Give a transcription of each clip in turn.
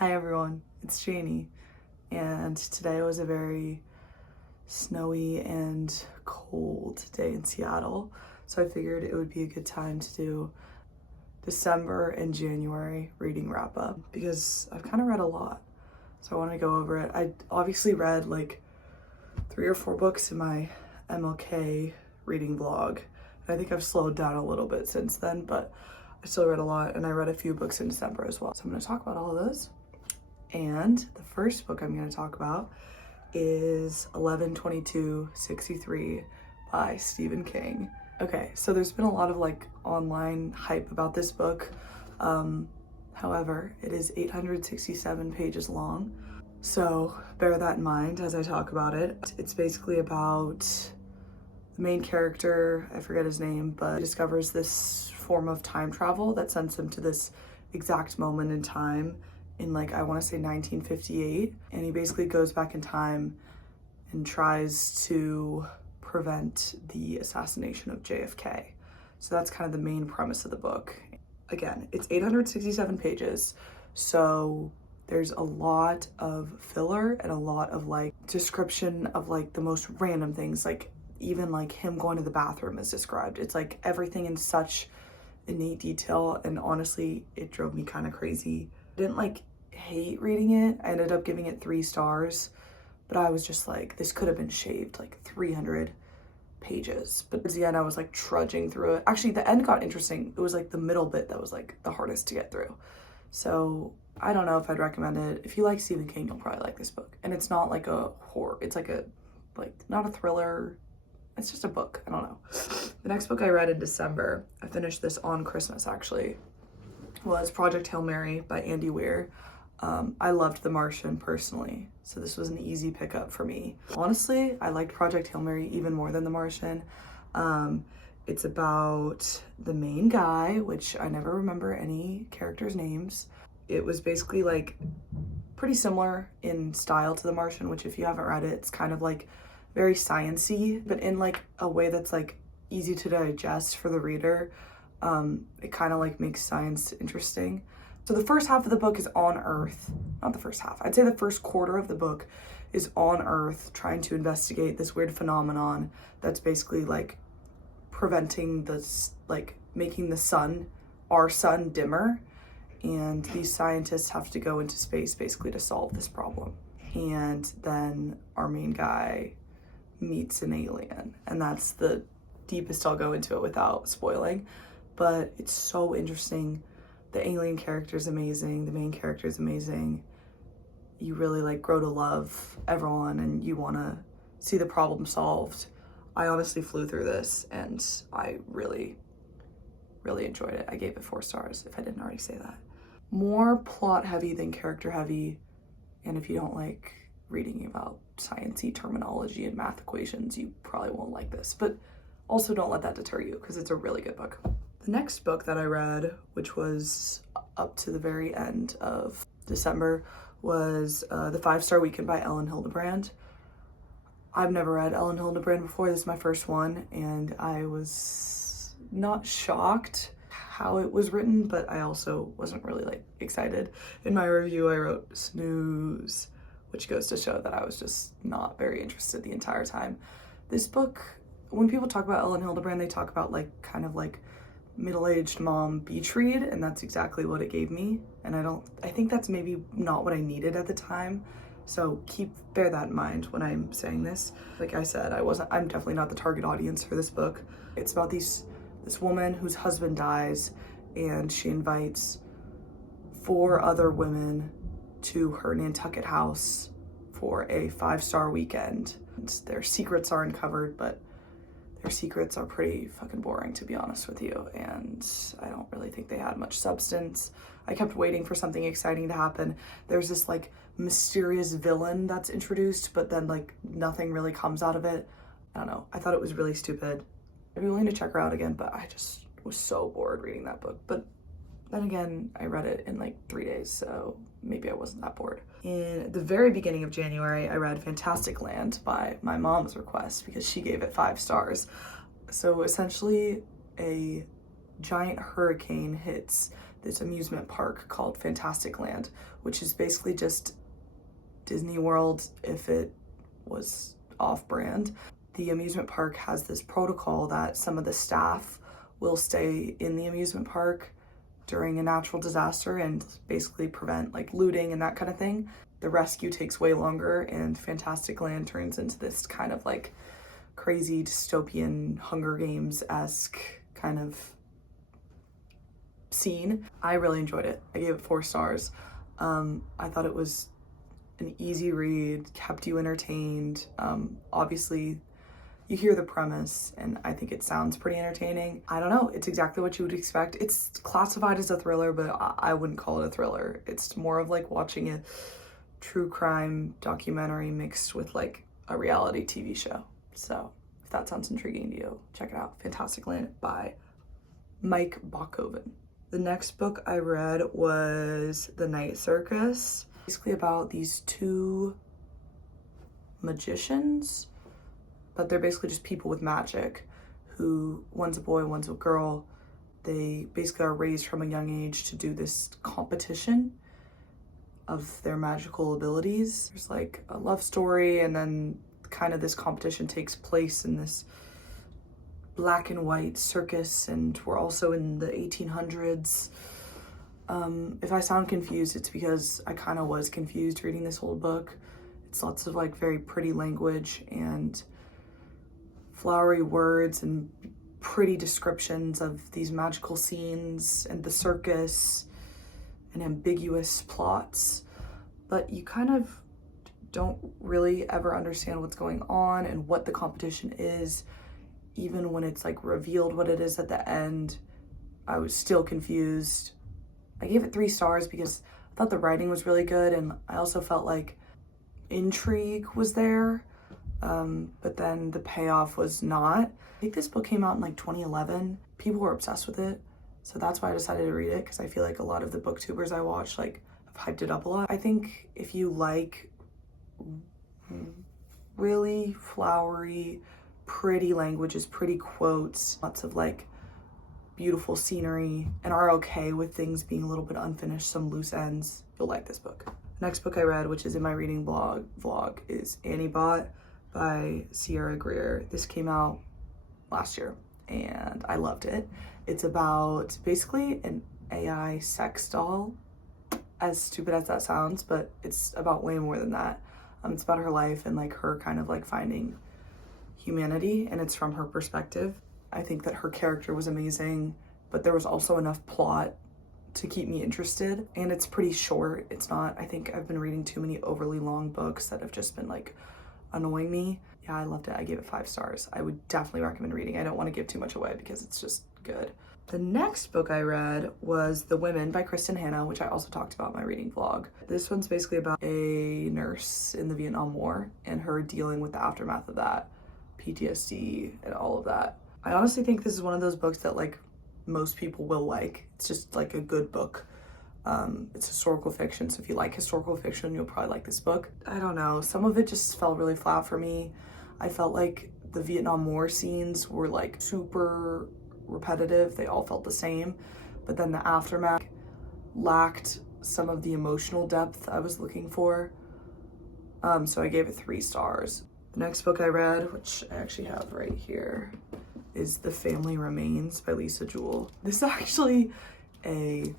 Hi everyone, it's Janie, and today was a very snowy and cold day in Seattle, so I figured it would be a good time to do December and January reading wrap up because I've kind of read a lot, so I want to go over it. I obviously read like 3 or 4 books in my MLK reading vlog, and I think I've slowed down a little bit since then, but I still read a lot, and I read a few books in December as well. So I'm going to talk about all of those. And the first book I'm going to talk about is 11/22/63 by Stephen King. Okay, so there's been a lot of like online hype about this book. However, it is 867 pages long. So bear that in mind as I talk about it. It's basically about the main character, I forget his name, but he discovers this form of time travel that sends him to this exact moment in time in like, I want to say 1958, and he basically goes back in time and tries to prevent the assassination of JFK. So that's kind of the main premise of the book. Again, it's 867 pages, so there's a lot of filler and a lot of like description of like the most random things, like even like him going to the bathroom is described. It's like everything in such innate detail, and honestly, it drove me kind of crazy. I didn't like hate reading it. I ended up giving it 3 stars, but I was just like, this could have been shaved like 300 pages. But towards the end, I was like trudging through it. Actually, the end got interesting. It was like the middle bit that was like the hardest to get through. So I don't know if I'd recommend it. If you like Stephen King, you'll probably like this book. And it's not like a horror. It's like a, like not a thriller. It's just a book. I don't know. The next book I read in December, I finished this on Christmas actually, was Project Hail Mary by Andy Weir. I loved The Martian personally, so this was an easy pickup for me. Honestly, I liked Project Hail Mary even more than The Martian. It's about the main guy, which I never remember any characters' names. It was basically like pretty similar in style to The Martian, which if you haven't read it, it's kind of like very science-y, but in like a way that's like easy to digest for the reader. It kind of like makes science interesting. So the first half of the book is on Earth, not the first half, I'd say the first quarter of the book is on Earth trying to investigate this weird phenomenon that's basically like preventing this, like making the sun, our sun, dimmer. And these scientists have to go into space basically to solve this problem. And then our main guy meets an alien, and that's the deepest I'll go into it without spoiling, but it's so interesting. The alien character is amazing, the main character is amazing. You really like grow to love everyone and you want to see the problem solved. I honestly flew through this and I really enjoyed it. I gave it 4 stars if I didn't already say that. More plot heavy than character heavy, and if you don't like reading about sciencey terminology and math equations, you probably won't like this, but also don't let that deter you because it's a really good book. The next book that I read, which was up to the very end of December, was The 5-Star Weekend by Elin Hilderbrand. I've never read Elin Hilderbrand before. This is my first one, and I was not shocked how it was written, but I also wasn't really like excited. In my review, I wrote snooze, which goes to show that I was just not very interested the entire time. This book, when people talk about Elin Hilderbrand, they talk about like kind of like middle-aged mom beach read, and that's exactly what it gave me. And I think that's maybe not what I needed at the time. So bear that in mind when I'm saying this. Like I said, I'm definitely not the target audience for this book. It's about this woman whose husband dies, and she invites 4 other women to her Nantucket house for a 5-star weekend. And their secrets are uncovered, but their secrets are pretty fucking boring, to be honest with you, and I don't really think they had much substance. I kept waiting for something exciting to happen. There's this like mysterious villain that's introduced, but then like nothing really comes out of it. I don't know. I thought it was really stupid. I'd be willing to check her out again, but I just was so bored reading that book. But then again, I read it in like 3 days, so maybe I wasn't that bored. In the very beginning of January, I read Fantastic Land by my mom's request because she gave it 5 stars. So essentially, a giant hurricane hits this amusement park called Fantasticland, which is basically just Disney World if it was off-brand. The amusement park has this protocol that some of the staff will stay in the amusement park during a natural disaster and basically prevent like looting and that kind of thing. The rescue takes way longer, and Fantasticland turns into this kind of like crazy dystopian Hunger Games-esque kind of scene. I really enjoyed it. I gave it 4 stars. I thought it was an easy read, kept you entertained. Obviously, you hear the premise, and I think it sounds pretty entertaining. I don't know, it's exactly what you would expect. It's classified as a thriller, but I wouldn't call it a thriller. It's more of like watching a true crime documentary mixed with like a reality TV show. So if that sounds intriguing to you, check it out. Fantasticland by Mike Bachoven. The next book I read was The Night Circus. Basically about these 2 magicians, but they're basically just people with magic who, one's a boy, one's a girl. They basically are raised from a young age to do this competition of their magical abilities. There's like a love story, and then kind of this competition takes place in this black and white circus, and we're also in the 1800s. If I sound confused, it's because I kind of was confused reading this whole book. It's lots of like very pretty language and flowery words and pretty descriptions of these magical scenes and the circus and ambiguous plots, but you kind of don't really ever understand what's going on and what the competition is. Even when it's like revealed what it is at the end, I was still confused. I gave it 3 stars because I thought the writing was really good, and I also felt like intrigue was there, but then the payoff was not. I think this book came out in like 2011. People were obsessed with it, so that's why I decided to read it, because I feel like a lot of the booktubers I watch like have hyped it up a lot. I think if you like really flowery, pretty languages, pretty quotes, lots of like beautiful scenery, and are okay with things being a little bit unfinished, some loose ends, you'll like this book. Next book I read, which is in my reading vlog, is Annie Bot by Sierra Greer. This came out last year and I loved it. It's about basically an AI sex doll, as stupid as that sounds, but it's about way more than that. It's about her life and like her kind of like finding humanity, and it's from her perspective. I think that her character was amazing, but there was also enough plot to keep me interested, and it's pretty short. It's not, I think I've been reading too many overly long books that have just been like annoying me. Yeah, I loved it. I gave it 5 stars. I would definitely recommend reading. I don't want to give too much away because it's just good. The next book I read was The Women by Kristen Hanna, which I also talked about in my reading vlog. This one's basically about a nurse in the Vietnam War and her dealing with the aftermath of that, PTSD and all of that. I honestly think this is one of those books that like most people will like. It's just like a good book. It's historical fiction, so if you like historical fiction, you'll probably like this book. I don't know, some of it just felt really flat for me. I felt like the Vietnam War scenes were like super repetitive. They all felt the same, but then the aftermath lacked some of the emotional depth I was looking for. So I gave it 3 stars. The next book I read, which I actually have right here, is The Family Remains by Lisa Jewell. This is actually a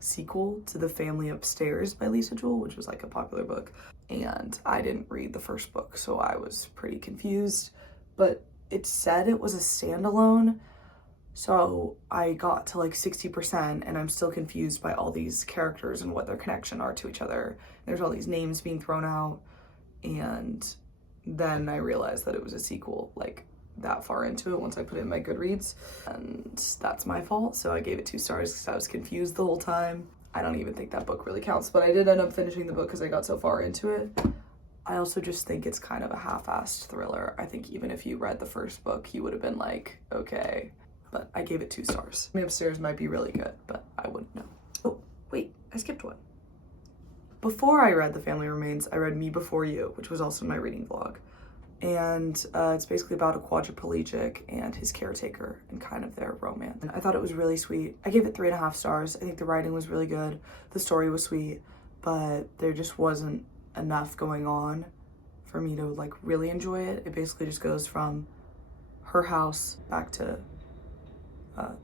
sequel to The Family Upstairs by Lisa Jewell, which was like a popular book. And I didn't read the first book, so I was pretty confused, but it said it was a standalone. So I got to like 60% and I'm still confused by all these characters and what their connection are to each other. There's all these names being thrown out, and then I realized that it was a sequel like that far into it once I put it in my Goodreads, and that's my fault. So I gave it 2 stars because I was confused the whole time. I don't even think that book really counts, but I did end up finishing the book because I got so far into it. I also just think it's kind of a half-assed thriller. I think even if you read the first book, you would have been like, okay, but I gave it 2 stars. Me Upstairs might be really good, but I wouldn't know. Oh, wait, I skipped one. Before I read The Family Remains, I read Me Before You, which was also in my reading vlog. And it's basically about a quadriplegic and his caretaker and kind of their romance. And I thought it was really sweet. I gave it 3.5 stars. I think the writing was really good. The story was sweet, but there just wasn't enough going on for me to like really enjoy it. It basically just goes from her house back to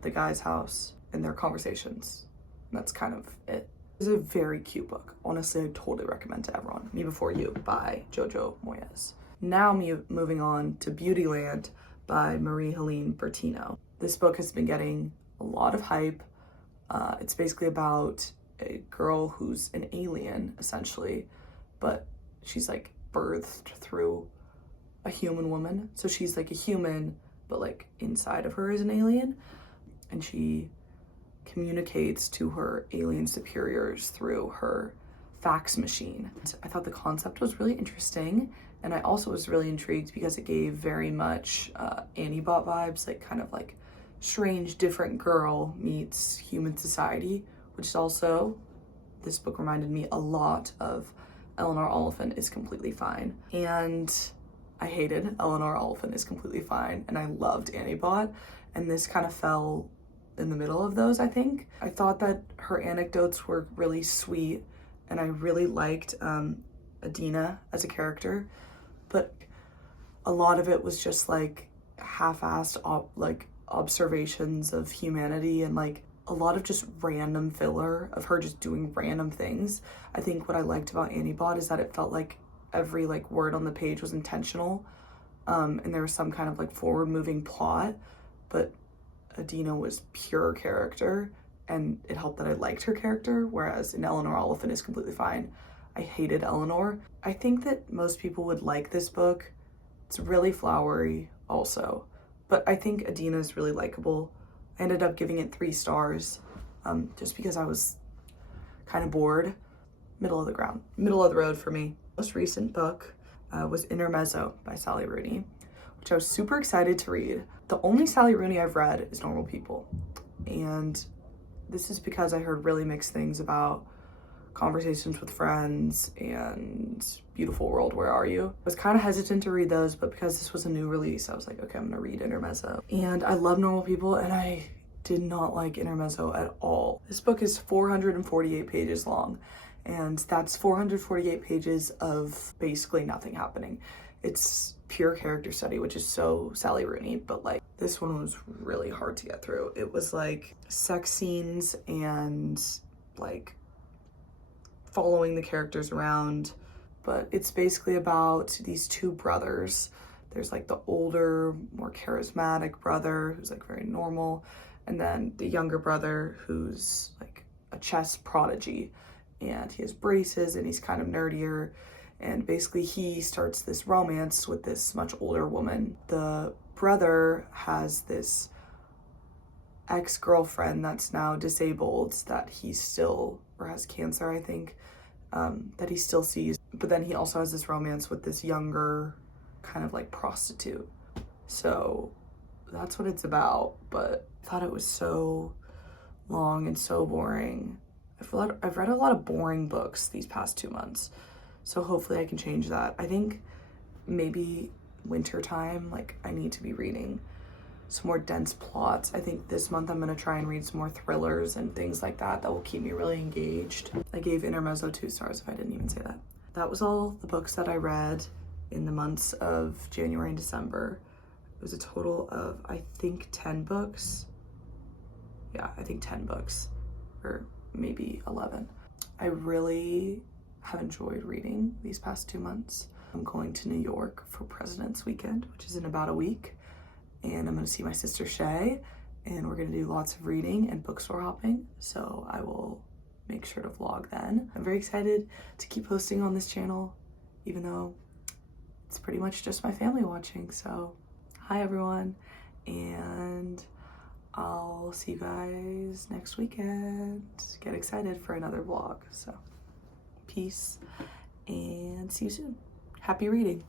the guy's house and their conversations. And that's kind of it. It's a very cute book. Honestly, I totally recommend to everyone. Me Before You by Jojo Moyes. Now moving on to Beautyland by Marie-Helene Bertino. This book has been getting a lot of hype. It's basically about a girl who's an alien, essentially, but she's like birthed through a human woman. So she's like a human, but like inside of her is an alien. And she communicates to her alien superiors through her fax machine. I thought the concept was really interesting, and I also was really intrigued because it gave very much Annie Bot vibes, like kind of like strange different girl meets human society, which is also, this book reminded me a lot of Eleanor Oliphant is Completely Fine. And I hated Eleanor Oliphant is Completely Fine, and I loved Annie Bot, and this kind of fell in the middle of those, I think. I thought that her anecdotes were really sweet, and I really liked Adina as a character, but a lot of it was just like half-assed like observations of humanity and like a lot of just random filler of her just doing random things. I think what I liked about Annie Bot is that it felt like every like word on the page was intentional, and there was some kind of like forward-moving plot, but Adina was pure character, and it helped that I liked her character, whereas in Eleanor Oliphant is Completely Fine, I hated Eleanor. I think that most people would like this book. It's really flowery also, but I think Adina is really likable. I ended up giving it 3 stars, just because I was kind of bored. Middle of the road for me. Most recent book was Intermezzo by Sally Rooney, which I was super excited to read. The only Sally Rooney I've read is Normal People, and this is because I heard really mixed things about Conversations with Friends and Beautiful World, Where Are You? I was kind of hesitant to read those, but because this was a new release, I was like, okay, I'm gonna read Intermezzo. And I love Normal People, and I did not like Intermezzo at all. This book is 448 pages long, and that's 448 pages of basically nothing happening. It's pure character study, which is so Sally Rooney, but like this one was really hard to get through. It was like sex scenes and like following the characters around, but it's basically about these 2 brothers. There's like the older, more charismatic brother who's like very normal, and then the younger brother who's like a chess prodigy, and he has braces and he's kind of nerdier. And basically he starts this romance with this much older woman. The brother has this ex-girlfriend that's now disabled that he still, or has cancer, I think, that he still sees. But then he also has this romance with this younger kind of like prostitute. So that's what it's about, but I thought it was so long and so boring. I've read a lot of boring books these past 2 months. So hopefully I can change that. I think maybe winter time, like I need to be reading some more dense plots. I think this month I'm gonna try and read some more thrillers and things like that will keep me really engaged. I gave Intermezzo 2 stars if I didn't even say that. That was all the books that I read in the months of January and December. It was a total of, I think, 10 books. Yeah, I think 10 books, or maybe 11. I really have enjoyed reading these past 2 months. I'm going to New York for President's Weekend, which is in about a week. And I'm gonna see my sister Shay, and we're gonna do lots of reading and bookstore hopping. So I will make sure to vlog then. I'm very excited to keep posting on this channel, even though it's pretty much just my family watching. So hi everyone, and I'll see you guys next weekend. Get excited for another vlog. So peace and see you soon. Happy reading.